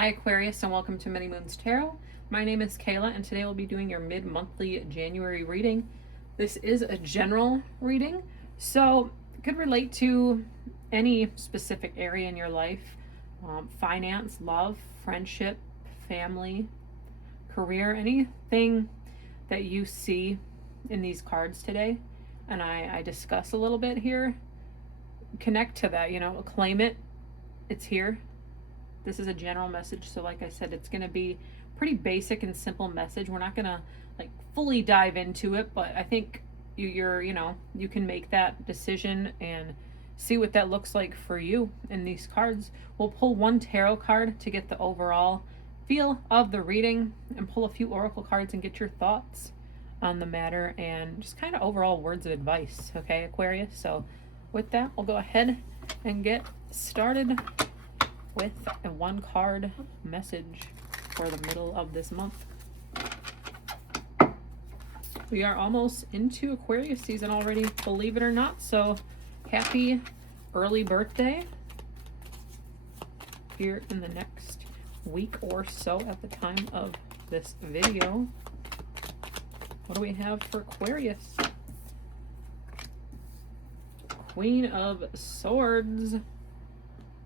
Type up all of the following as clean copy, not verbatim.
Hi Aquarius, and welcome to Many Moons Tarot. My name is Kayla, and today we'll be doing your mid-monthly January reading. This is a general reading, so it could relate to any specific area in your life. Finance, love, friendship, family, career, anything that you see in these cards today. And I discuss a little bit here. Connect to that, claim it. It's here. This is a general message, so like I said, it's going to be pretty basic and simple message. We're not going to fully dive into it, but I think you can make that decision and see what that looks like for you in these cards. We'll pull one tarot card to get the overall feel of the reading and pull a few oracle cards and get your thoughts on the matter and just kind of overall words of advice, okay, Aquarius? So with that, we'll go ahead and get started with a one card message for the middle of this month. We are almost into Aquarius season already, believe it or not, so happy early birthday here in the next week or so at the time of this video. What do we have for Aquarius? Queen of Swords.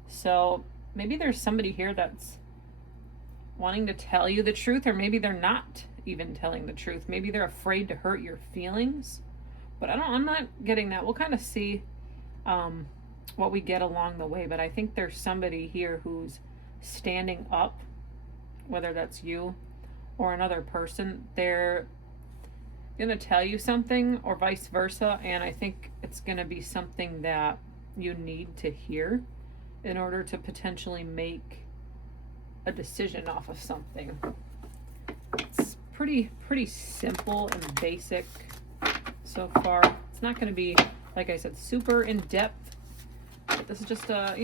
So maybe there's somebody here that's wanting to tell you the truth, or maybe they're not even telling the truth. Maybe they're afraid to hurt your feelings, but I'm not getting that. We'll kind of see what we get along the way, but I think there's somebody here who's standing up, whether that's you or another person. They're gonna tell you something or vice versa, and I think it's gonna be something that you need to hear in order to potentially make a decision off of something. It's pretty simple and basic so far. It's not going to be, like I said, super in-depth, but this is just a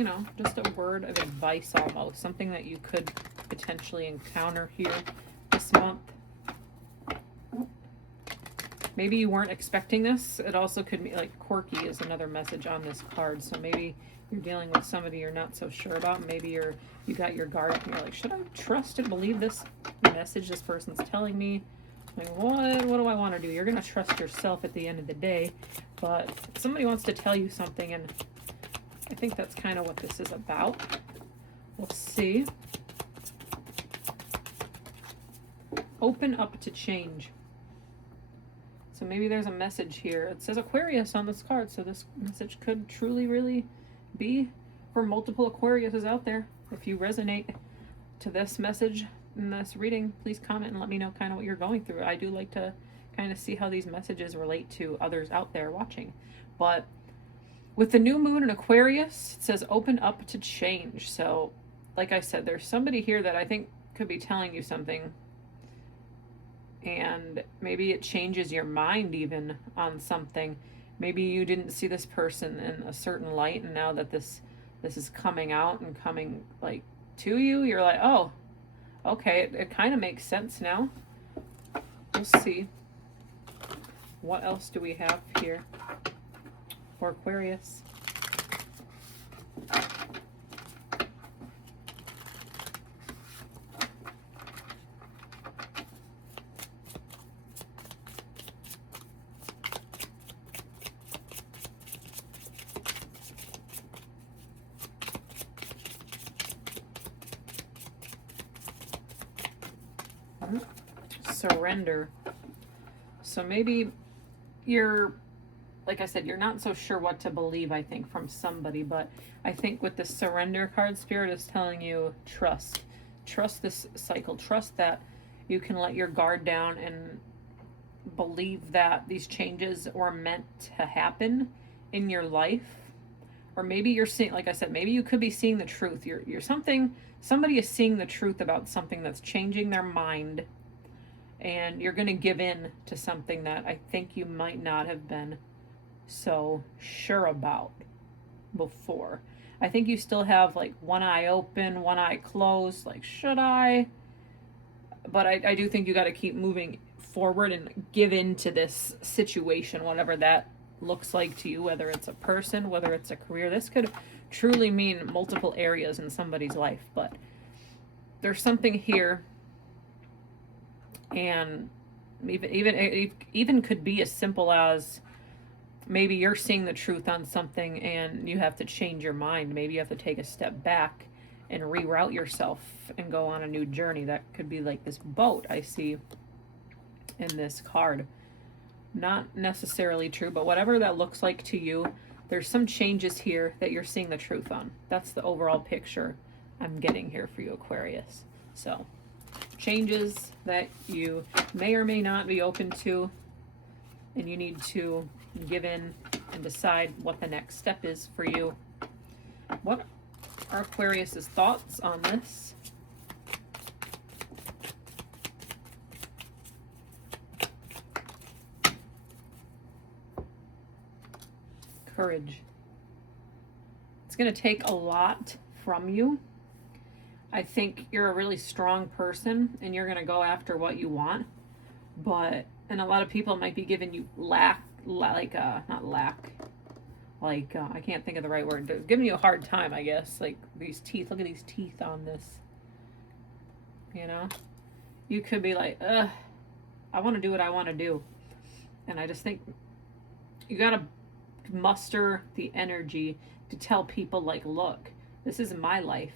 word of advice almost, something that you could potentially encounter here this month. Maybe you weren't expecting this. It also could be quirky is another message on this card, so maybe you're dealing with somebody you're not so sure about. Maybe you got your guard up and you're like, should I trust and believe this message this person's telling me? What do I want to do? You're going to trust yourself at the end of the day, but somebody wants to tell you something, and I think that's kind of what this is about. Let's see. Open up to change. So maybe there's a message here. It says Aquarius on this card, so this message could truly really be for multiple Aquariuses out there. If you resonate to this message in this reading, please comment and let me know kind of what you're going through. I do like to kind of see how these messages relate to others out there watching. But with the new moon in Aquarius, it says open up to change. So like I said, there's somebody here that I think could be telling you something, and maybe it changes your mind even on something. Maybe you didn't see this person in a certain light, and now that this is coming out and coming to you, you're like, oh, okay, it kind of makes sense now. We'll see. What else do we have here for Aquarius? Surrender. So maybe you're, like I said, you're not so sure what to believe, I think, from somebody, but I think with the surrender card, Spirit is telling you trust. Trust this cycle. Trust that you can let your guard down and believe that these changes were meant to happen in your life. Or maybe you're seeing, like I said, maybe you could be seeing the truth. Somebody is seeing the truth about something that's changing their mind, and you're going to give in to something that I think you might not have been so sure about before. I think you still have one eye open, one eye closed, should I? But I do think you got to keep moving forward and give in to this situation, whatever that looks like to you, whether it's a person, whether it's a career. This could truly mean multiple areas in somebody's life, but there's something here, and even could be as simple as maybe you're seeing the truth on something and you have to change your mind. Maybe you have to take a step back and reroute yourself and go on a new journey. That could be like this boat I see in this card. Not necessarily true, but whatever that looks like to you, there's some changes here that you're seeing the truth on. That's the overall picture I'm getting here for you, Aquarius. So, changes that you may or may not be open to, and you need to give in and decide what the next step is for you. What are Aquarius's thoughts on this? Courage. It's going to take a lot from you. I think you're a really strong person and you're going to go after what you want. And a lot of people might be giving you I can't think of the right word. They're giving you a hard time, I guess. Like these teeth. Look at these teeth on this. You know? You could be like, I want to do what I want to do. And I just think you got to muster the energy to tell people, like, look, this is my life.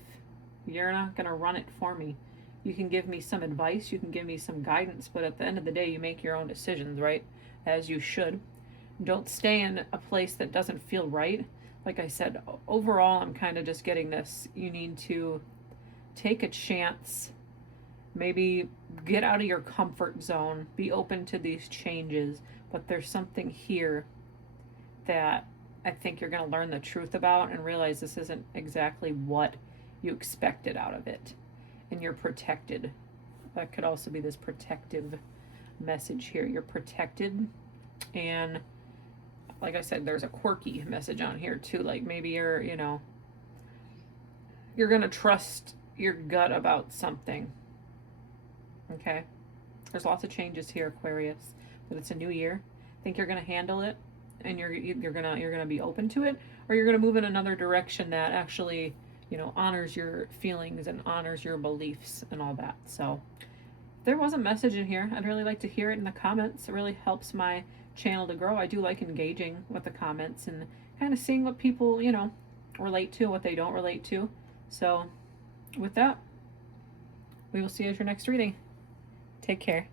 You're not going to run it for me. You can give me some advice, you can give me some guidance, but at the end of the day, you make your own decisions, right? As you should. Don't stay in a place that doesn't feel right. Like I said, overall, I'm kind of just getting this. You need to take a chance. Maybe get out of your comfort zone. Be open to these changes. But there's something here that I think you're going to learn the truth about and realize this isn't exactly what you expected out of it. And you're protected. That could also be this protective message here. You're protected. And like I said, there's a quirky message on here too. Like maybe you're going to trust your gut about something. Okay? There's lots of changes here, Aquarius. But it's a new year. I think you're going to handle it. And you're gonna be open to it, or you're gonna move in another direction that actually, honors your feelings and honors your beliefs and all that. So, if there was a message in here, I'd really like to hear it in the comments. It really helps my channel to grow. I do like engaging with the comments and kind of seeing what people, relate to, what they don't relate to. So, with that, we will see you at your next reading. Take care.